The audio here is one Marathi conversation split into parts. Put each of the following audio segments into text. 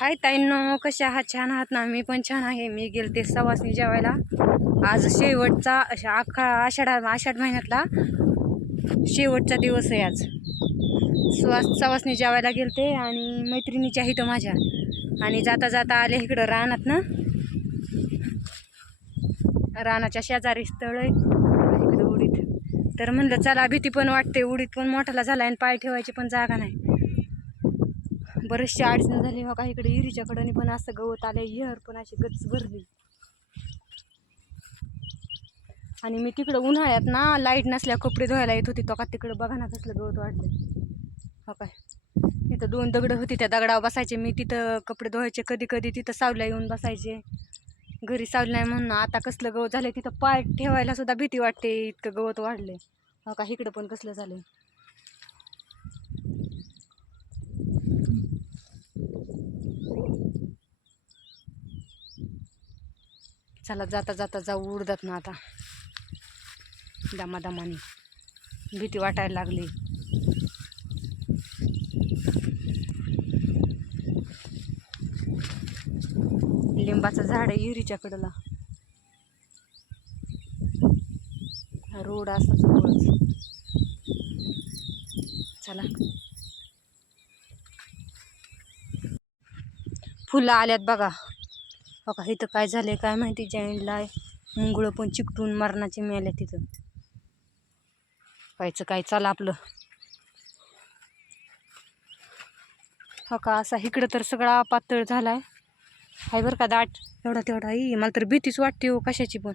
हाय ताईंनो कशा आहात? छान आहात ना? मी पण छान आहे. मी गेलते सवासनी जेवायला. आज शेवटचा अशा अख्खा आषाढा आषाढ महिन्यातला शेवटचा दिवस आहे आज. सुवास सवासनी जेवायला गेलते आणि मैत्रिणीच्या इथं माझ्या. आणि जाता जाता आले इकडं रानात ना? रानाच्या शेजारी स्थळ आहे. इकडं उडीत. तर म्हणलं चला भीती पण वाटते. उडीत पण मोठाला झाला आणि पाय ठेवायची पण जागा नाही. बरेचशी अडचण झाली. हो का इकडे इरीच्या कडेने पण असं गवत आलं इहर पण अशी गच भरली. आणि मी तिकडं उन्हाळ्यात ना लाइट नसल्या कपडे धुवायला येत होती. तो का तिकडं बघा ना कसलं गवत वाढलं हो काय? तिथं दोन दगडं होती त्या दगडावर बसायचे. मी तिथं कपडे धुवायचे. कधी कधी तिथं सावल्या येऊन बसायचे. घरी सावली नाही म्हणून आता कसलं गवत झालं तिथं पाय ठेवायला सुद्धा भीती वाटते. इतकं गवत वाढले हो का? इकडं पण कसलं झालं चला जाता जाता जाऊ उडतात ना आता. दमादमाने. भीती वाटायला लागली. लिंबाचं झाड आहे युरीच्या कडला. रोड असा जवळच. चला. फुलं आल्यात बघा. बघा इथं काय झालंय काय माहिती जॉईंटला मुंगळं पण चिकटून मरणाचे मेल्या तिथं व्हायचं काय चाल आपलं. हो का असा इकडं तर सगळा पातळ झालाय. हाय बरं का दाट? एवढा तेवढा ई मला तर भीतीच वाटते हो कशाची पण.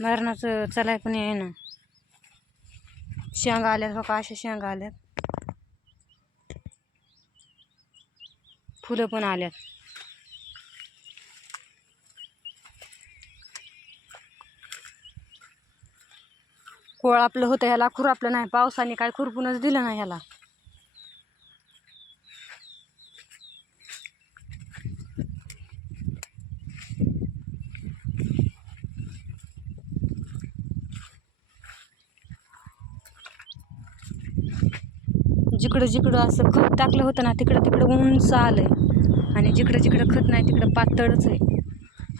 मरणाचं चलाय पण आहे ना शेंगा आल्यात हो का अशा शेंगा आल्यात. फुलं पण आल्यात. कोळ आपलं होतं ह्याला खुरापलं नाही. पावसाने काय खुरपूनच दिलं नाही ह्याला. जिकडं जिकडं असं खत टाकलं होतं ना तिकडं तिकडं उंच आलंय. आणि जिकडं जिकडं खत नाही तिकडं पातळच आहे.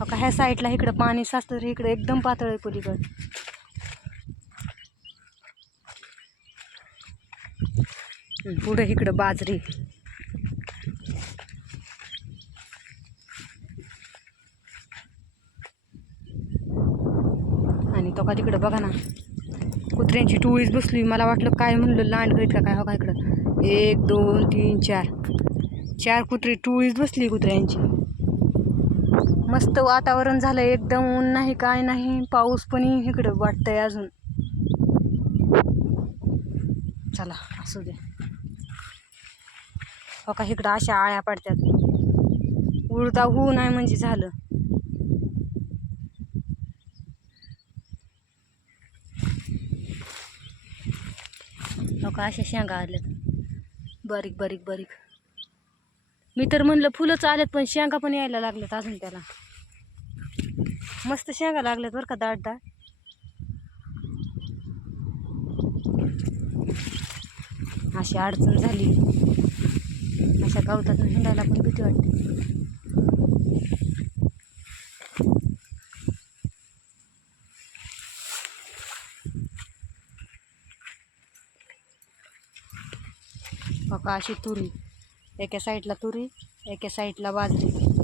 हो का ह्या साईडला इकडं पाणी साचतं तर इकडं एकदम पातळ आहे पलीकडं. पुढं इकडं बाजरी. आणि तो का तिकडं बघा ना कुत्र्यांची टोळीच बसली. मला वाटलं काय म्हणलं लांड करीत का काय हो का इकडं? एक दोन तीन चार. चार कुत्री टोळीच बसली कुत्र्यांची. मस्त वातावरण झालं एकदम ऊन नाही काय नाही पाऊस पण इकडं वाटतंय अजून. चला असू दे. हो का इकडं अशा आळ्या पडतात. उडदा होऊ नाही म्हणजे झालं. हो का अशा शेंगा आल्यात. बारीक बारीक बारीक. मी तर म्हणलं फुलंच आल्यात पण शेंगा पण यायला लागल्यात अजून त्याला. मस्त शेंगा लागल्यात बरं का दाट दाट. अशी अडचण झाली. अशा गवतात हिंडायला पण भीती वाटते. बघा अशी तुरी. एका साईडला तुरी एका साईडला बाजरी.